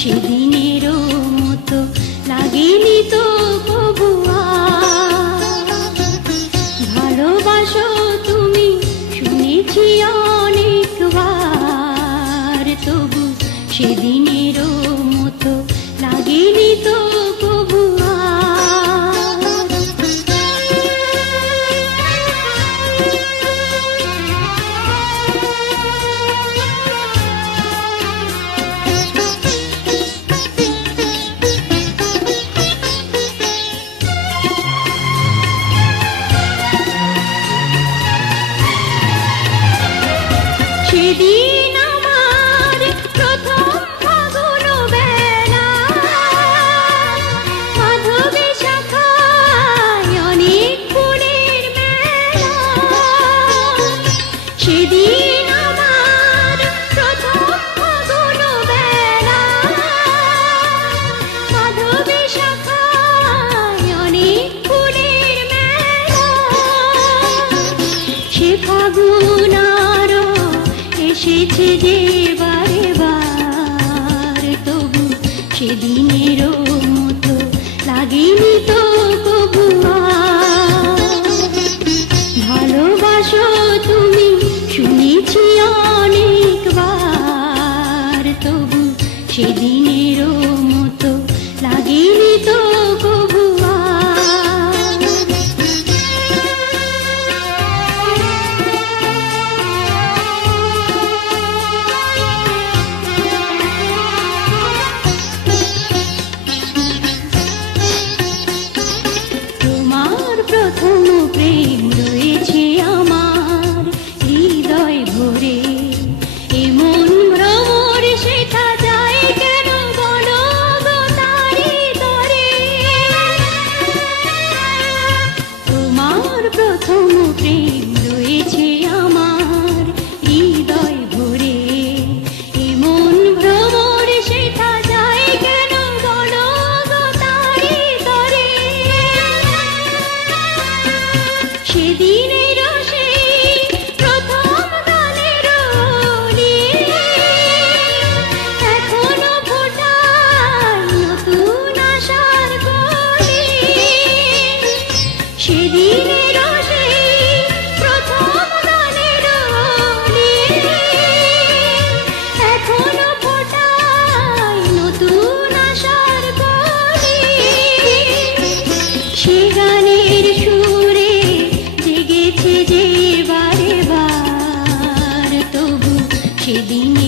সেদিনেরও মতো লাগেনি তো কবু আর। ভালোবাসো তুমি শুনেছি অনেকবার, তবু সেদিনেরও মতো লাগেনি তো কবু আর। সেদিন আমার প্রথম ফাগুন বেলা, মাধবী শাখায় অনেক ফুলের মেলা। সেদিন আমার প্রথম ফাগুন বেলা, মাধবী শাখায় অনেক ফুলের মেলা। সে ফাগুন আরো এসেছে যে বারে বার, তবু সেদিনেরও মতো লাগেনি তো কবু আর। ভালোবাসো তুমি শুনেছি অনেকবার, তবু সেদিনেরও মতো লাগেনি তো কবু আর। তোমার প্রথম প্রেম রয়েছে আমার হৃদয় ভরে, এমন ভ্রমর সেটা যায় কেন বলো গো তারি তরে। তোমার প্রথম প্রেম রয়েছে আমার হৃদয় ভরে, এমন ভ্রমর সেটা যায় কেন বলো গো তারি তরে। সেদিনের সেই প্রথম গানের অলি এখনো ফোটায় নতুন আশার কলি। সেদিনের সেই প্রথম গানের অলি এখনো ফোটায় নতুন আশার কলি। সে গানের সুরে জেগেছে যে বারে বার, তবু সেদিন